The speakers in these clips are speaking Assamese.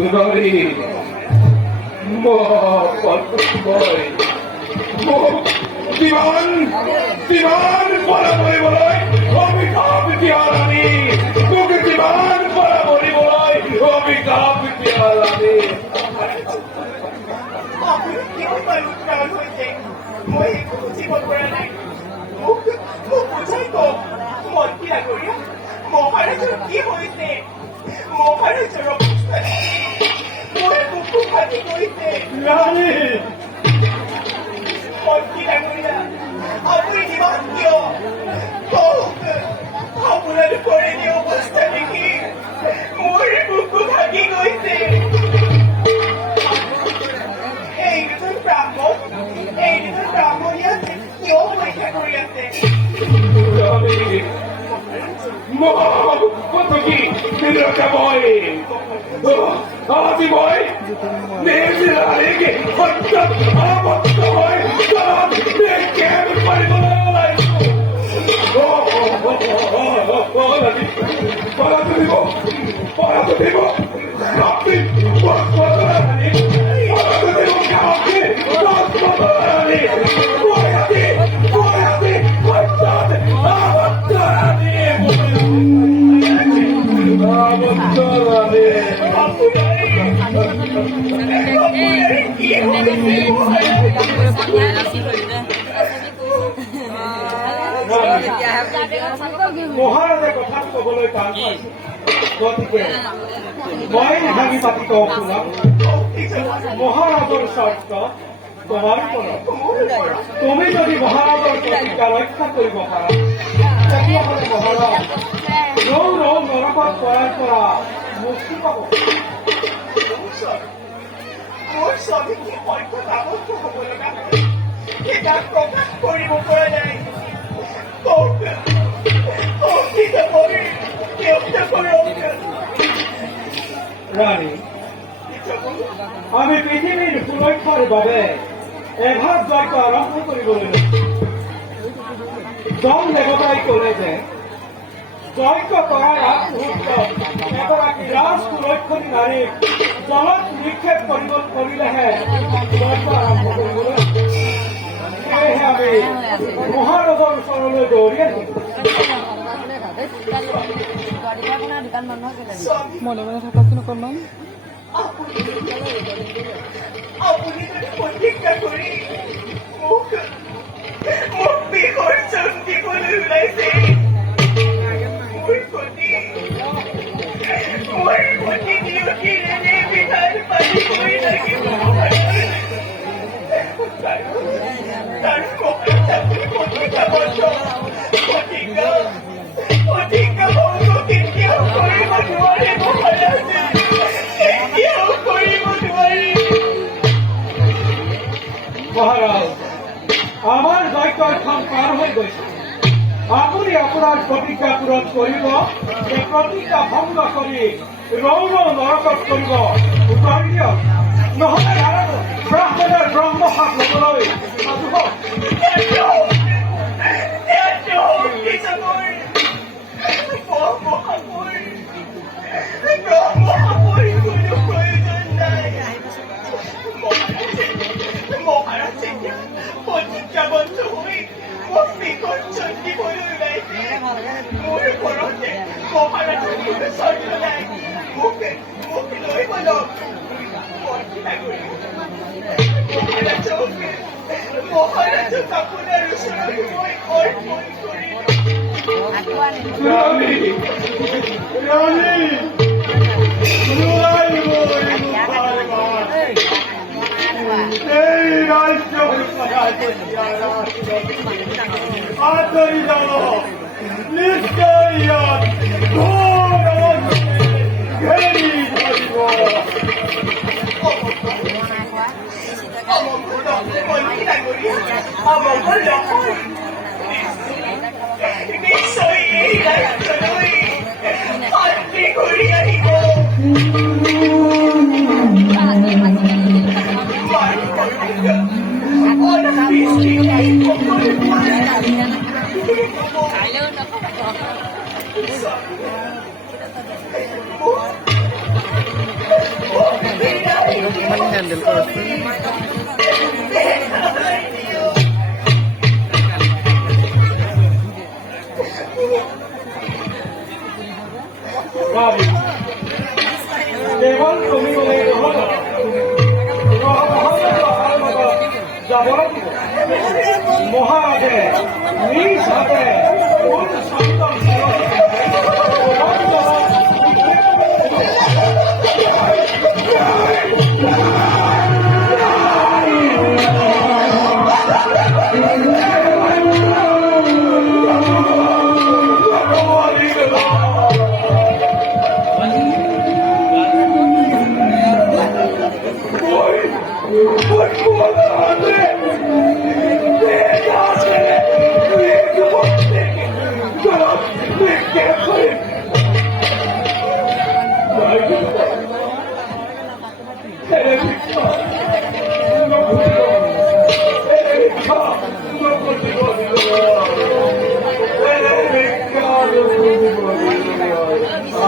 Tunay, mapatuloy. Diman! Diman! Para mulai-mulai! Omikah Bityalani! Bukit Diman! Para mulai-mulai! Omikah Bityalani! Aku কিয় বাৰু তাৰ হৈছে মই একো বুজিব পৰা নাই মোক বুজাই কওক মই কি আগৰীয়া মহাৰাজৰ কি হৈছে মহাৰাজৰ অৱস্থা মোৰ বুকু ফাটি গৈছে ৰাণী! মই কি আগৰীয়া আপুনি ইমান কিয় কওক আপোনালোকৰ এনে অৱস্থা দেখি মোৰ বুকু ফাটি গৈছে Mottoki, Niraka boy! Adi boy! Nirake, Hatta, Amatta boy! God, they can't fight for their life! Para the people! Stop it! What's for the money? Para the people, come on! What's for the money? মহাৰাজে কথা কবলৈ টান পাইছে গতিকে মই ভাঙি পাতি কওঁ শুনক মহাৰাজৰ স্বাৰ্থ তোমাৰ ওপৰত তুমি যদি মহাৰাজৰ প্ৰতিজ্ঞা ৰক্ষা কৰিব পাৰা তেতিয়াহ'লে মহাৰাজ ৰৌ ৰৌ নৰকত পৰাৰ পৰা মুক্তি পাব মোৰ স্বামীকে পৰীক্ষাত আবদ্ধ হ'ব লগা হয় তাক প্ৰকাশ কৰিব পৰা নাই ৰাণী আমি পৃথিৱীৰ সুৰক্ষাৰ বাবে এভাগ যজ্ঞ আৰম্ভ কৰিবলৈ জন দেৱতাই ক'লে যে যজ্ঞ কৰাৰ আগমুহূৰ্তত এগৰাকী ৰাজ সুৰক্ষিত নাৰীক জলত নিক্ষেপ কৰিলেহে যজ্ঞ আৰম্ভ কৰিবলৈ সেয়েহে আমি মহাৰাজৰ ওচৰলৈ দৌৰি আহিম মনে মনে থাকাচোন অকণমান আপুনি যদি প্ৰতিজ্ঞা কৰি মোক বিসৰ্জন দিবলৈ ওলাইছে মোৰ প্ৰতি নিয়তিৰে বিধান পালিবই লাগিব তাৰ প্ৰতিজ্ঞাবদ্ধ প্ৰতিজ্ঞা ভংগ কেতিয়াও কৰিব নোৱাৰে মহাৰাজে কেতিয়াও কৰিব নোৱাৰি মহাৰাজ আমাৰ যজ্ঞৰ খাম পাৰ হৈ গৈছে আপুনি আপোনাৰ প্ৰতিজ্ঞা পূৰণ কৰিব প্ৰতিজ্ঞা ভংগ কৰি ৰৌ ৰৌ নৰকত কৰিব উত্তৰ দিয়ক নহ'লে ব্ৰাহ্মণৰ ব্ৰহ্মশাপ ল'বলৈ প্ৰতিজ্ঞাবদ্ধ হৈ মোক বিসৰ্জন দিবলৈ ওলাইছে মোৰ ঘৰতে মহাৰাজৰ কোনো চৰ্ত নাই মোক লৈ বলক মহাৰাজক আপোনাৰ ওচৰত মই অৰ্পণ কৰিম এই ৰাজ্য আদৰি যাব নিশ্চয় ঘেৰি ধৰিব নিশ্চয় এই ৰাজ্যলৈ শান্তি কৰি আহিব মানে হ্যান্ডেল কৰেছে। ভাবি কেবল তুমি বলে নহব যাব লাগিব মহাৰাজে নিজ হাতে কোন সন্তান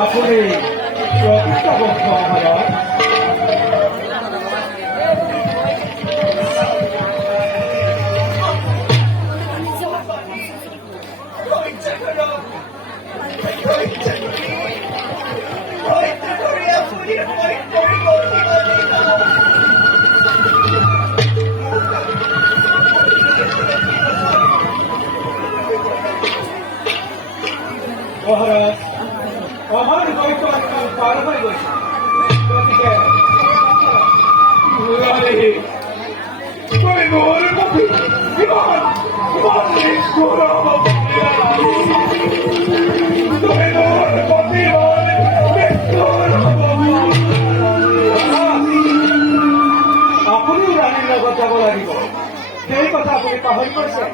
আপনি প্ৰতিষ্ঠাপক্ষ মহাৰাজ মহাৰাজ আমাৰ হয়তো আজকাল পাৰ হয়ে গেছে গতিকে আপুনি ৰাণীৰ লগত যাব লাগিব সেই কথা আপুনি পাহৰি গৈছে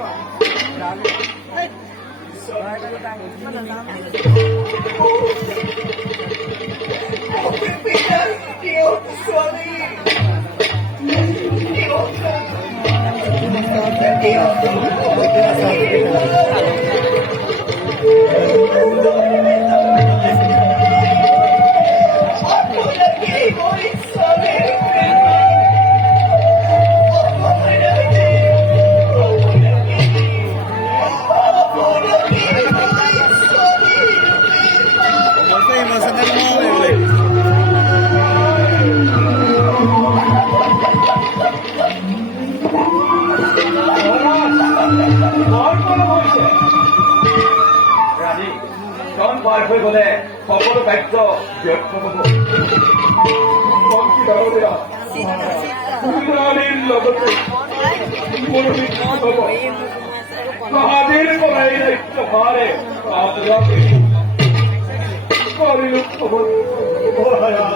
ৰাণী জন পাৰ হৈ গলে সকলো কাৰ্য ব্যৰ্থ হব ৰাণীৰ লগতে মহাবীৰ পৰাই দায়িত্ব ভাৰে আপোনাকে কৰিলো মহাৰাজ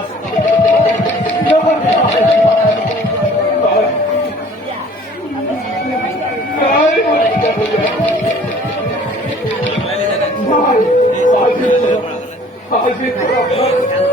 I